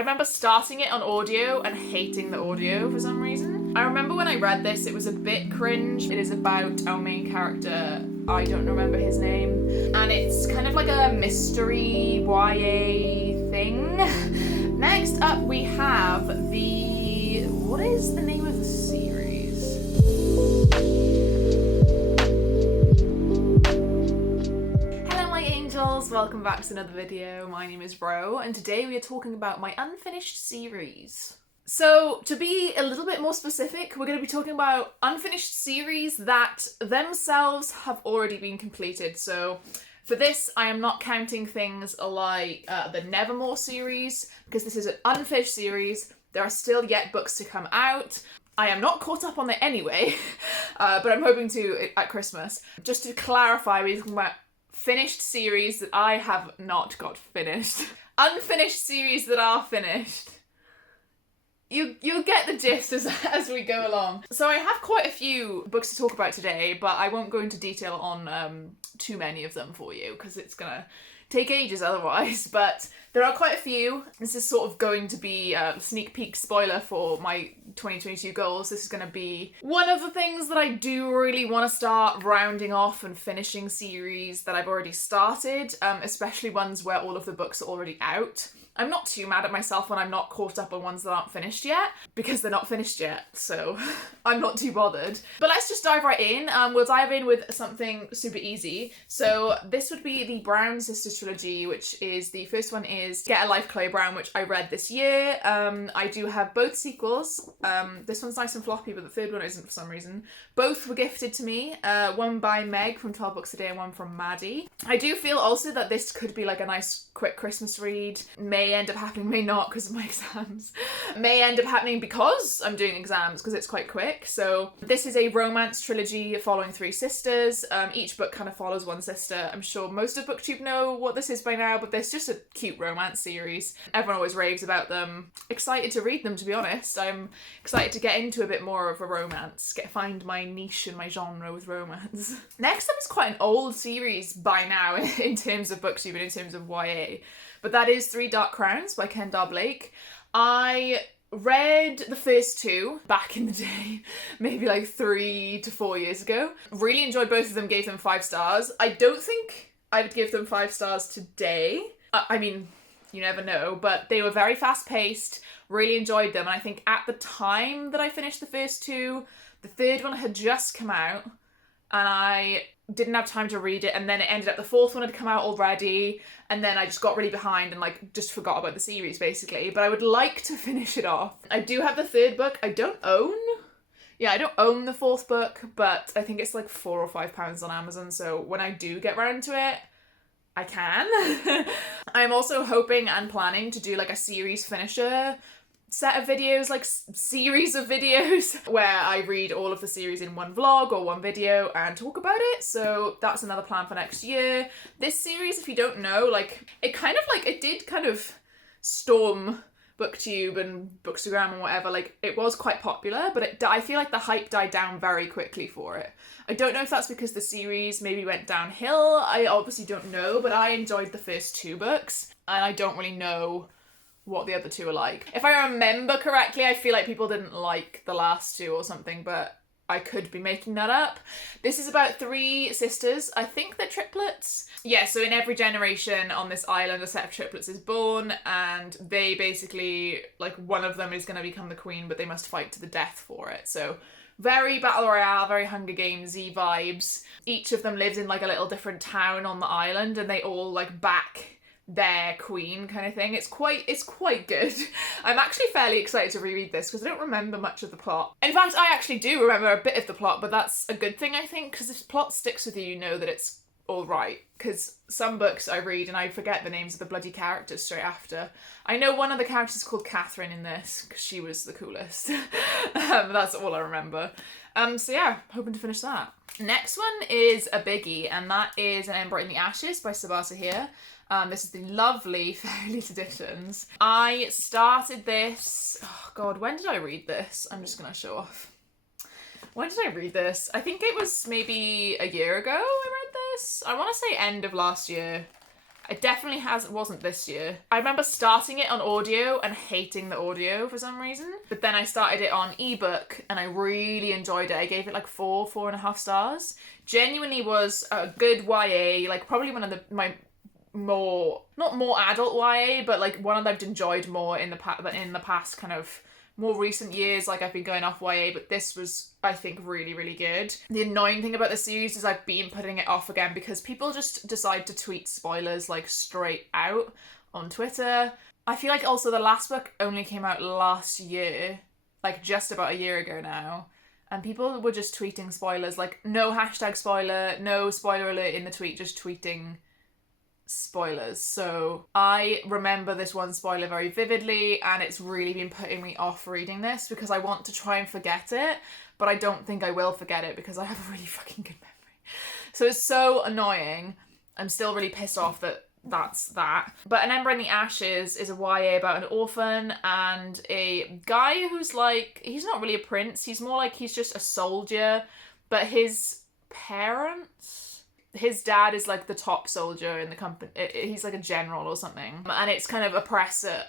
remember starting it on audio and hating the audio for some reason. I remember when I read this, it was a bit cringe. It is about our main character, I don't remember his name, and it's kind of like a mystery YA thing. Next up we have what is the name of the series? Hello my angels, welcome back to another video. My name is Ro, and today we are talking about my unfinished series. So, to be a little bit more specific, we're going to be talking about unfinished series that themselves have already been completed. So, for this, I am not counting things like the Nevermore series, because this is an unfinished series. There are still yet books to come out. I am not caught up on it anyway, but I'm hoping to at Christmas. Just to clarify, we're talking about finished series that I have not got finished. Unfinished series that are finished. You'll get the gist as we go along. So I have quite a few books to talk about today, but I won't go into detail on too many of them for you, because it's gonna take ages otherwise, but there are quite a few. This is sort of going to be a sneak peek spoiler for my 2022 goals. This is going to be one of the things that I do really want to start rounding off and finishing series that I've already started, especially ones where all of the books are already out. I'm not too mad at myself when I'm not caught up on ones that aren't finished yet, because they're not finished yet, so I'm not too bothered. But let's just dive right in. We'll dive in with something super easy. So this would be the Brown Sisters trilogy, which is, the first one is Get a Life, Chloe Brown, which I read this year. I do have both sequels. This one's nice and floppy, but the third one isn't for some reason. Both were gifted to me, one by Meg from 12 Books a Day and one from Maddie. I do feel also that this could be like a nice quick Christmas read. May end up happening, may not because of my exams. May end up happening because I'm doing exams, because it's quite quick. So this is a romance trilogy following three sisters. Each book kind of follows one sister. I'm sure most of BookTube know what this is by now, but there's just a cute romance series. Everyone always raves about them. Excited to read them, to be honest. I'm excited to get into a bit more of a romance, find my niche and my genre with romance. Next up is quite an old series by now in terms of BookTube and in terms of YA. But that is Three Dark Crowns by Kendall Blake. I read the first two back in the day, maybe like 3 to 4 years ago. Really enjoyed both of them, gave them 5 stars. I don't think I would give them 5 stars today. I mean, you never know, but they were very fast-paced, really enjoyed them, and I think at the time that I finished the first two, the third one had just come out, and I didn't have time to read it, and then it ended up the fourth one had come out already, and then I just got really behind and like just forgot about the series basically. But I would like to finish it off. I do have the third book. I don't own the fourth book, but I think it's like £4 or £5 on Amazon, so when I do get round to it, I can. I'm also hoping and planning to do like a series finisher set of videos, like series of videos, where I read all of the series in one vlog or one video and talk about it. So that's another plan for next year. This series, if you don't know, like it did kind of storm BookTube and Bookstagram and whatever. Like it was quite popular, but I feel like the hype died down very quickly for it. I don't know if that's because the series maybe went downhill. I obviously don't know, but I enjoyed the first 2 books, and I don't really know what the other 2 are like. If I remember correctly, I feel like people didn't like the last 2 or something, but I could be making that up. This is about 3 sisters. I think they're triplets. Yeah, so in every generation on this island, a set of triplets is born, and they basically, like, one of them is going to become the queen, but they must fight to the death for it. So very Battle Royale, very Hunger Games-y vibes. Each of them lives in, like, a little different town on the island, and they all, like, back their queen kind of thing. It's quite good. I'm actually fairly excited to reread this because I don't remember much of the plot. In fact, I actually do remember a bit of the plot, but that's a good thing, I think, because if the plot sticks with you, you know that it's all right. Because some books I read and I forget the names of the bloody characters straight after. I know one of the characters is called Catherine in this because she was the coolest. That's all I remember. So yeah, hoping to finish that. Next one is a biggie, and that is An Ember in the Ashes by Sabata here. This is the lovely Fairly Editions. I started this, oh god, when did I read this? I'm just gonna show off. When did I read this? I think it was maybe a year ago I read this. I want to say end of last year. It definitely wasn't this year. I remember starting it on audio and hating the audio for some reason, but then I started it on ebook and I really enjoyed it. I gave it like 4.5 stars. Genuinely was a good YA, like probably one of my more, not more adult YA, but like one that I've enjoyed more in the past kind of more recent years. Like I've been going off YA, but this was, I think, really, really good. The annoying thing about the series is I've been putting it off again because people just decide to tweet spoilers like straight out on Twitter. I feel like also the last book only came out last year, like just about a year ago now. And people were just tweeting spoilers, like no hashtag spoiler, no spoiler alert in the tweet, just tweeting spoilers. So I remember this one spoiler very vividly, and it's really been putting me off reading this because I want to try and forget it, but I don't think I will forget it because I have a really fucking good memory. So it's so annoying. I'm still really pissed off that that's that. But An Ember in the Ashes is a YA about an orphan and a guy who's like, he's not really a prince, he's more like he's just a soldier, but his parents, his dad is like the top soldier in the company. He's like a general or something. And it's kind of oppressor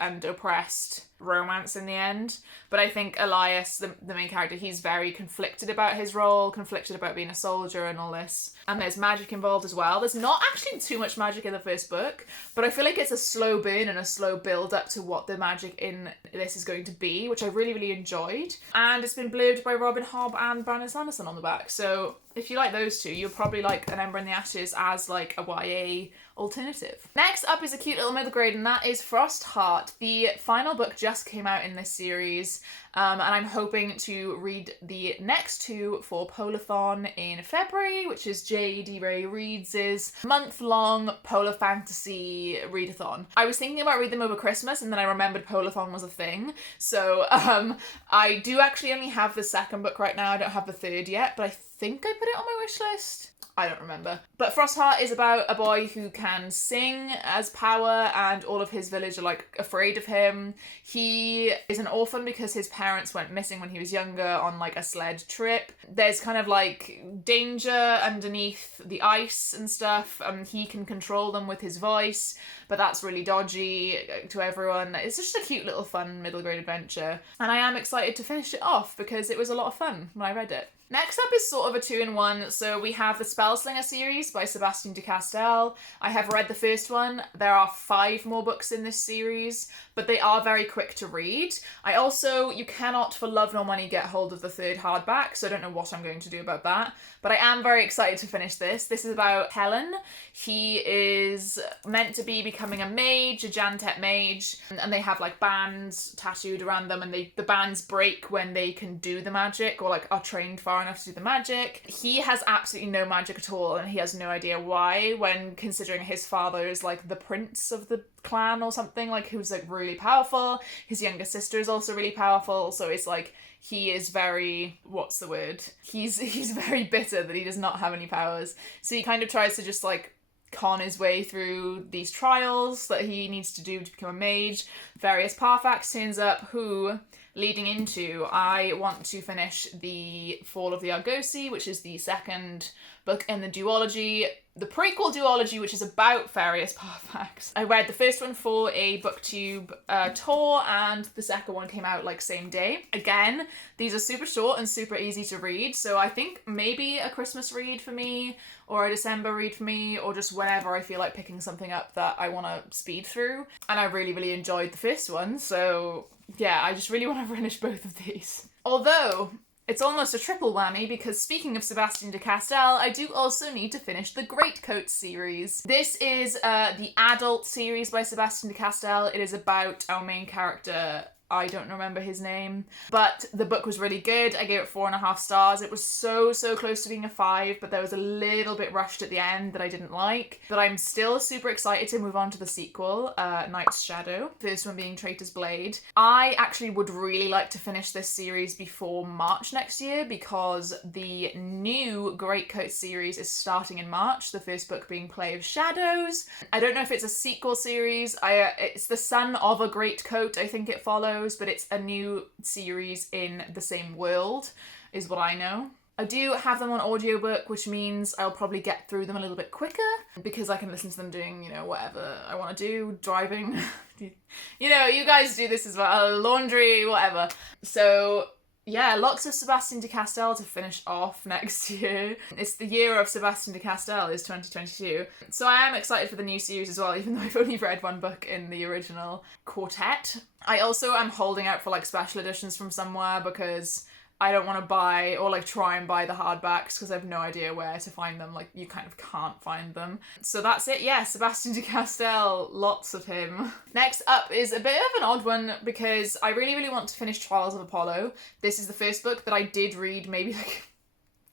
and oppressed romance in the end. But I think Elias, the main character, he's very conflicted about his role, conflicted about being a soldier and all this. And there's magic involved as well. There's not actually too much magic in the first book, but I feel like it's a slow burn and a slow build up to what the magic in this is going to be, which I really, really enjoyed. And it's been blurbed by Robin Hobb and Brandon Sanderson on the back. So if you like those two, you'll probably like An Ember in the Ashes as like a YA alternative. Next up is a cute little middle grade, and that is Frostheart. The final book just came out in this series, and I'm hoping to read the next two for Polathon in February, which is J.D. Ray Reads' month-long Polar Fantasy readathon. I was thinking about reading them over Christmas, and then I remembered Polathon was a thing. So I do actually only have the second book right now. I don't have the third yet, but I think I put it on my wish list. I don't remember. But Frostheart is about a boy who can sing as power, and all of his village are like afraid of him. He is an orphan because his parents went missing when he was younger on like a sled trip. There's kind of like danger underneath the ice and stuff, and he can control them with his voice, but that's really dodgy to everyone. It's just a cute little fun middle grade adventure, and I am excited to finish it off because it was a lot of fun when I read it. Next up is sort of a 2-in-1. So we have the Spellslinger series by Sebastian de Castell. I have read the first one. There are 5 more books in this series, but they are very quick to read. You cannot for love nor money get hold of the third hardback, so I don't know what I'm going to do about that. But I am very excited to finish this. This is about Helen. He is meant to be becoming a mage, a Jantet mage, and they have like bands tattooed around them, and the bands break when they can do the magic or like are trained far enough to do the magic. He has absolutely no magic at all, and he has no idea why, when considering his father is like the prince of the clan or something, like who's like really powerful. His younger sister is also really powerful, so it's like he is very, what's the word? He's very bitter that he does not have any powers. So he kind of tries to just like con his way through these trials that he needs to do to become a mage. Various Parfax turns up who, leading into, I want to finish the Fall of the Argosy, which is the second book in the duology, the prequel duology, which is about various Parfax. I read the first one for a booktube tour, and the second one came out like same day. Again, these are super short and super easy to read, so I think maybe a Christmas read for me, or a December read for me, or just whenever I feel like picking something up that I want to speed through. And I really, really enjoyed the first one, so yeah, I just really want to finish both of these. Although, it's almost a triple whammy because speaking of Sebastian de Castell, I do also need to finish the Greatcoats series. This is the adult series by Sebastian de Castell. It is about our main character, I don't remember his name, but the book was really good. I gave it 4.5 stars. It was so close to being a 5, but there was a little bit rushed at the end that I didn't like. But I'm still super excited to move on to the sequel, Knight's Shadow, first one being Traitor's Blade. I actually would really like to finish this series before March next year because the new Greatcoats series is starting in March, the first book being Play of Shadows. I don't know if it's a sequel series. It's the son of a Greatcoat, I think it follows, but it's a new series in the same world, is what I know. I do have them on audiobook, which means I'll probably get through them a little bit quicker because I can listen to them doing, you know, whatever I want to do, driving. You know, you guys do this as well, laundry, whatever. So yeah, lots of Sebastian de Castell to finish off next year. It's the year of Sebastian de Castell, is 2022. So I am excited for the new series as well, even though I've only read one book in the original quartet. I also am holding out for like special editions from somewhere because I don't want to buy or like try and buy the hardbacks because I have no idea where to find them. Like, you kind of can't find them. So that's it. Yeah, Sebastian de Castell, lots of him. Next up is a bit of an odd one because I really, really want to finish Trials of Apollo. This is the first book that I did read maybe like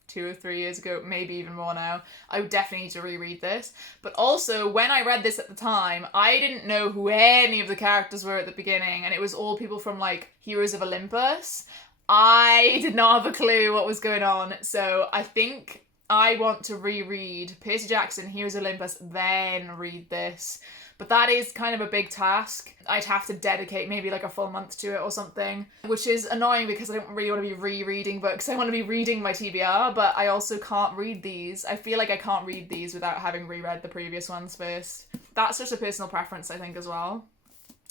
2 or 3 years ago, maybe even more now. I would definitely need to reread this. But also, when I read this at the time, I didn't know who any of the characters were at the beginning, and it was all people from like Heroes of Olympus. I did not have a clue what was going on, so I think I want to reread Percy Jackson, Heroes of Olympus, then read this. But that is kind of a big task. I'd have to dedicate maybe like a full month to it or something, which is annoying because I don't really want to be rereading books. I want to be reading my TBR, but I also can't read these. I feel like I can't read these without having reread the previous ones first. That's just a personal preference, I think, as well.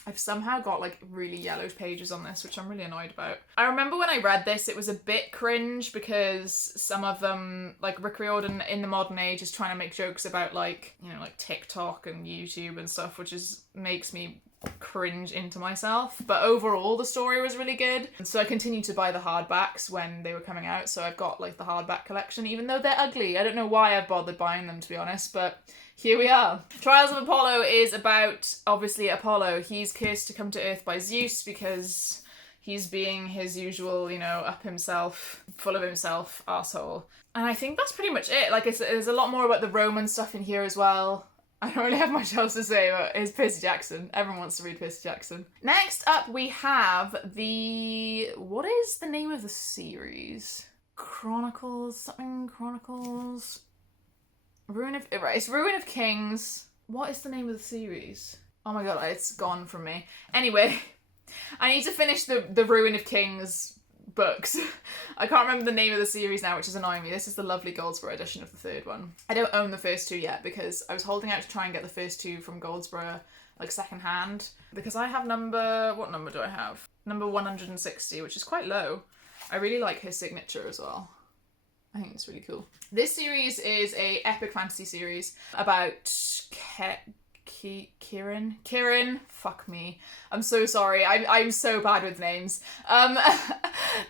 I've somehow got like really yellowed pages on this, which I'm really annoyed about. I remember when I read this, it was a bit cringe because some of them, like Rick Riordan in the modern age is trying to make jokes about like, you know, like TikTok and YouTube and stuff, which makes me cringe into myself. But overall, the story was really good. And so I continued to buy the hardbacks when they were coming out. So I've got like the hardback collection, even though they're ugly. I don't know why I've bothered buying them, to be honest, but here we are. Trials of Apollo is about, obviously, Apollo. He's cursed to come to Earth by Zeus because he's being his usual, you know, up himself, full of himself, arsehole. And I think that's pretty much it. Like, there's a lot more about the Roman stuff in here as well. I don't really have much else to say about it's Percy Jackson. Everyone wants to read Percy Jackson. Next up, we have what is the name of the series? Chronicles? It's Ruin of Kings. What is the name of the series? Oh my god, it's gone from me. Anyway, I need to finish the Ruin of Kings books. I can't remember the name of the series now, which is annoying me. This is the lovely Goldsboro edition of the third one. I don't own the first two yet because I was holding out to try and get the first two from Goldsboro, like second hand, because I have what number do I have? Number 160, which is quite low. I really like his signature as well. I think it's really cool. This series is a epic fantasy series about Kieran, fuck me. I'm so sorry. I'm so bad with names.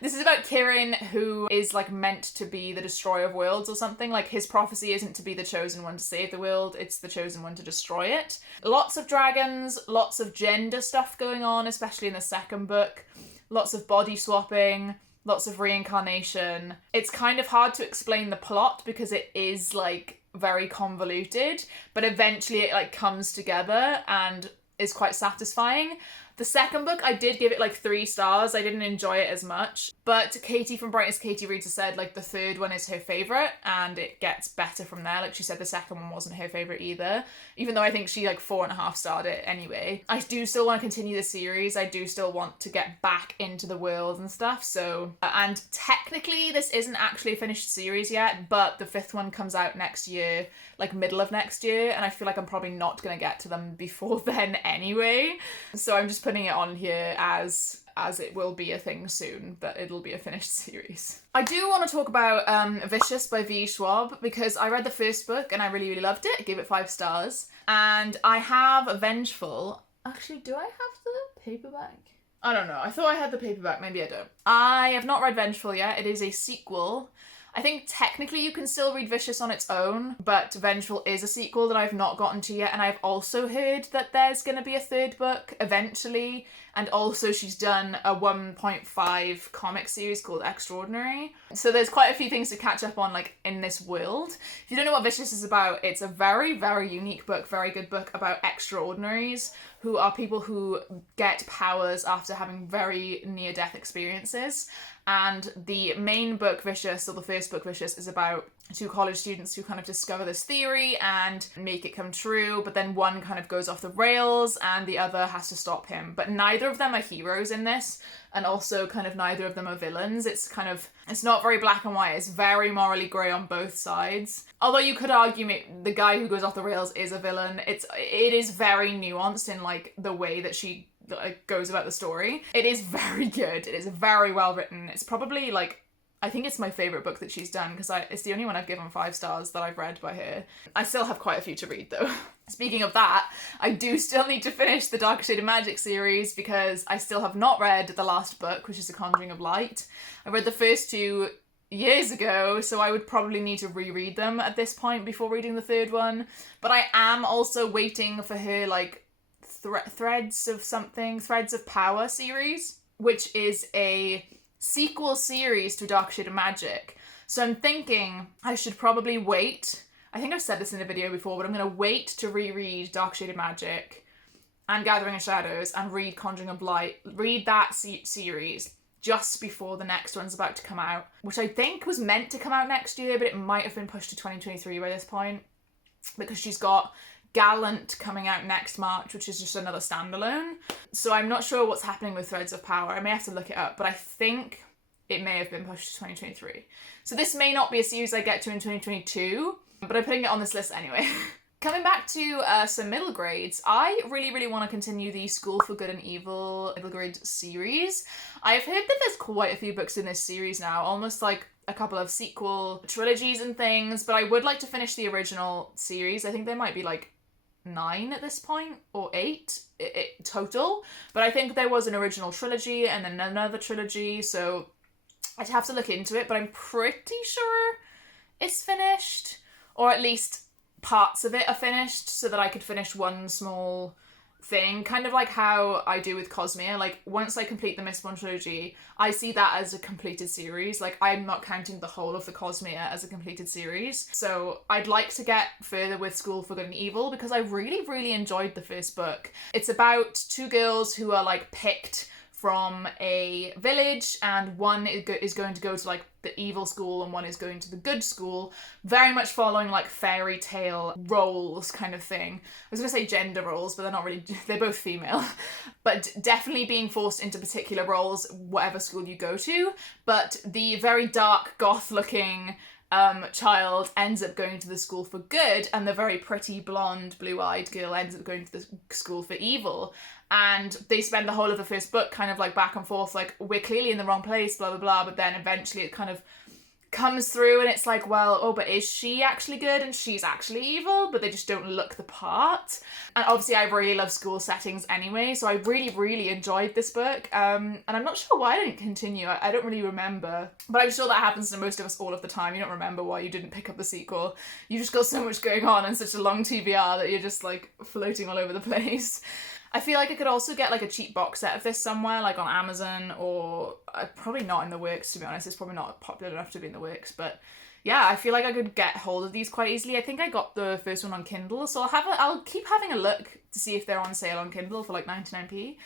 This is about Kieran, who is like meant to be the destroyer of worlds or something. Like, his prophecy isn't to be the chosen one to save the world, it's the chosen one to destroy it. Lots of dragons, lots of gender stuff going on, especially in the second book. Lots of body swapping, lots of reincarnation. It's kind of hard to explain the plot because it is like very convoluted, but eventually it like comes together and is quite satisfying. The second book, I did give it like 3 stars. I didn't enjoy it as much, but Katie from Brightest Katie Reads has said like the third one is her favourite and it gets better from there. Like, she said the second one wasn't her favourite either, even though I think she like 4.5 starred it anyway. I do still want to continue the series. I do still want to get back into the world and stuff. So, and technically this isn't actually a finished series yet, but the 5th one comes out next year, like middle of next year, and I feel like I'm probably not going to get to them before then anyway. So I'm just putting it on here as it will be a thing soon, but it'll be a finished series. I do want to talk about Vicious by V. Schwab because I read the first book and I really, really loved it. I gave it 5 stars. And I have Vengeful. Actually, do I have the paperback? I don't know. I thought I had the paperback. Maybe I don't. I have not read Vengeful yet. It is a sequel. I think technically you can still read Vicious on its own, but Vengeful is a sequel that I've not gotten to yet, and I've also heard that there's going to be a 3rd book eventually, and also she's done a 1.5 comic series called Extraordinary. So there's quite a few things to catch up on, like, in this world. If you don't know what Vicious is about, it's a very, very unique book, very good book about extraordinaries, who are people who get powers after having very near-death experiences. And the main book, Vicious, or the first book, Vicious, is about two college students who kind of discover this theory and make it come true, but then one kind of goes off the rails and the other has to stop him. But neither of them are heroes in this, and also kind of neither of them are villains. It's not very black and white. It's very morally grey on both sides. Although you could argue the guy who goes off the rails is a villain. It is very nuanced in like the way that she goes about the story. It is very good. It is very well written. It's probably like, I think it's my favourite book that she's done, because it's the only one I've given 5 stars that I've read by her. I still have quite a few to read though. Speaking of that, I do still need to finish the Darkshader Magic series, because I still have not read the last book, which is The Conjuring of Light. I read the first 2 years ago, so I would probably need to reread them at this point before reading the third one. But I am also waiting for her like Threads of Power series, which is a sequel series to Darkshader Magic. So I'm thinking I should probably wait. I think I've said this in a video before, but I'm going to wait to reread Darkshader Magic and Gathering of Shadows and read Conjuring of Light, read that series just before the next one's about to come out, which I think was meant to come out next year, but it might have been pushed to 2023 by this point, because she's got Gallant coming out next March, which is just another standalone. So I'm not sure what's happening with Threads of Power. I may have to look it up, but I think it may have been pushed to 2023. So this may not be a series I get to in 2022, but I'm putting it on this list anyway. Coming back to some middle grades, I really, really want to continue the School for Good and Evil middle grade series. I've heard that there's quite a few books in this series now, almost like a couple of sequel trilogies and things, but I would like to finish the original series. I think there might be like 9 at this point, or 8 total, but I think there was an original trilogy and then another trilogy, so I'd have to look into it, but I'm pretty sure it's finished, or at least parts of it are finished, so that I could finish one small thing, kind of like how I do with Cosmere. Like, once I complete the Mistborn trilogy, I see that as a completed series. Like, I'm not counting the whole of the Cosmere as a completed series. So I'd like to get further with School for Good and Evil, because I really, really enjoyed the first book. It's about 2 girls who are like picked from a village, and one is going to go to like the evil school and one is going to the good school, very much following like fairy tale roles kind of thing. I was going to say gender roles, but they're not really, they're both female, but definitely being forced into particular roles whatever school you go to. But the very dark goth looking child ends up going to the school for good, and the very pretty blonde blue-eyed girl ends up going to the school for evil. And they spend the whole of the first book kind of like back and forth, like, we're clearly in the wrong place, blah blah blah, but then eventually it kind of comes through and it's like, well, oh, but is she actually good and she's actually evil? But they just don't look the part. And obviously I really love school settings anyway, so I really, really enjoyed this book. And I'm not sure why I didn't continue. I don't really remember. But I'm sure that happens to most of us all of the time. You don't remember why you didn't pick up the sequel. You just got so much going on and such a long TBR that you're just like floating all over the place. I feel like I could also get like a cheap box set of this somewhere, like on Amazon, or probably not in the works, to be honest. It's probably not popular enough to be in the works, but yeah, I feel like I could get hold of these quite easily. I think I got the first one on Kindle, so I'll keep having a look to see if they're on sale on Kindle for like 99p,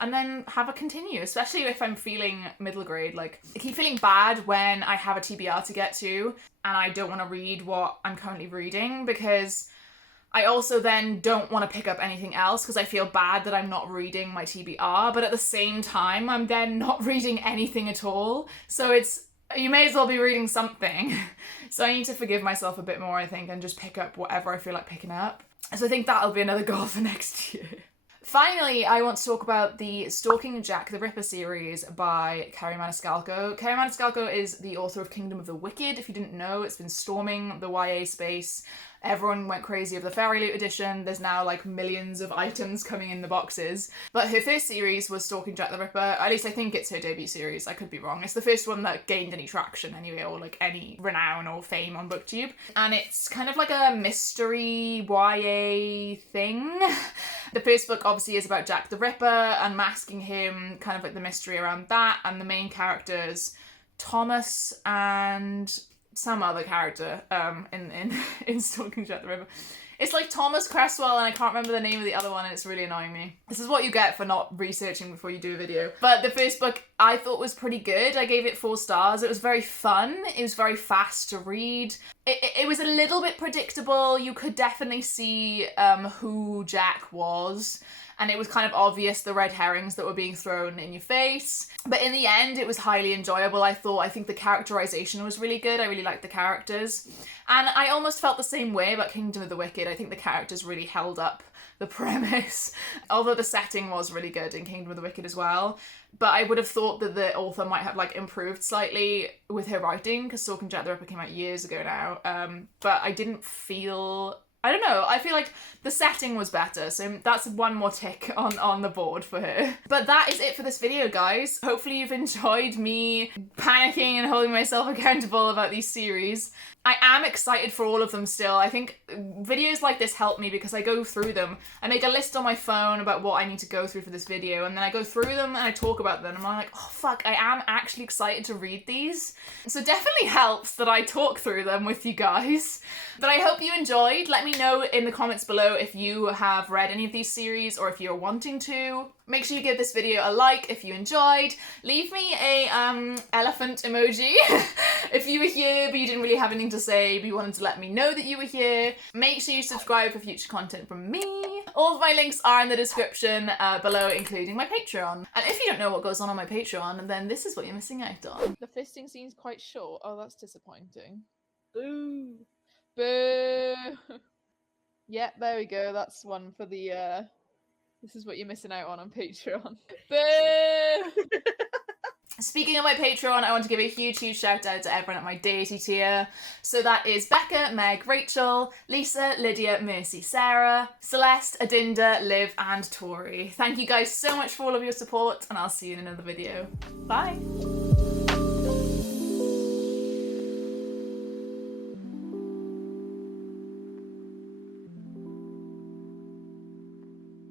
and then have a continue, especially if I'm feeling middle grade. Like, I keep feeling bad when I have a TBR to get to and I don't want to read what I'm currently reading, because I also then don't want to pick up anything else because I feel bad that I'm not reading my TBR, but at the same time, I'm then not reading anything at all. So you may as well be reading something. So I need to forgive myself a bit more, I think, and just pick up whatever I feel like picking up. So I think that'll be another goal for next year. Finally, I want to talk about the Stalking Jack the Ripper series by Kerri Maniscalco. Kerri Maniscalco is the author of Kingdom of the Wicked. If you didn't know, it's been storming the YA space. Everyone went crazy over the Fairy Loot edition. There's now like millions of items coming in the boxes. But her first series was Stalking Jack the Ripper. At least I think it's her debut series. I could be wrong. It's the first one that gained any traction anyway, or like any renown or fame on BookTube. And it's kind of like a mystery YA thing. The first book obviously is about Jack the Ripper, unmasking him, kind of like the mystery around that. And the main characters, Thomas and some other character in Stalking Jack the Ripper. It's like Thomas Cresswell, and I can't remember the name of the other one, and it's really annoying me. This is what you get for not researching before you do a video. But the first book I thought was pretty good. I gave it 4 stars. It was very fun. It was very fast to read. It was a little bit predictable. You could definitely see who Jack was. And it was kind of obvious the red herrings that were being thrown in your face. But in the end, it was highly enjoyable, I thought. I think the characterization was really good. I really liked the characters. And I almost felt the same way about Kingdom of the Wicked. I think the characters really held up the premise. Although the setting was really good in Kingdom of the Wicked as well. But I would have thought that the author might have like improved slightly with her writing, because Stalking Jack the Ripper came out years ago now. But I didn't feel... I don't know, I feel like the setting was better, so that's one more tick on the board for her. But that is it for this video, guys. Hopefully you've enjoyed me panicking and holding myself accountable about these series. I am excited for all of them still. I think videos like this help me because I go through them. I make a list on my phone about what I need to go through for this video, and then I go through them and I talk about them, and I'm like, oh fuck, I am actually excited to read these. So it definitely helps that I talk through them with you guys. But I hope you enjoyed. Let me know in the comments below if you have read any of these series or if you're wanting to. Make sure you give this video a like if you enjoyed. Leave me a elephant emoji if you were here but you didn't really have anything to say but you wanted to let me know that you were here. Make sure you subscribe for future content from me. All of my links are in the description below, including my Patreon. And if you don't know what goes on my Patreon, then this is what you're missing out on. The fisting scene's quite short. Oh, that's disappointing. Boo. Boo. Yeah, there we go. That's one for the this is what you're missing out on Patreon. Boo! Speaking of my Patreon, I want to give a huge shout out to everyone at my deity tier. So that is Becca, Meg, Rachel, Lisa, Lydia, Mercy, Sarah, Celeste, Adinda, Liv, and Tori. Thank you guys so much for all of your support, and I'll see you in another video. Bye!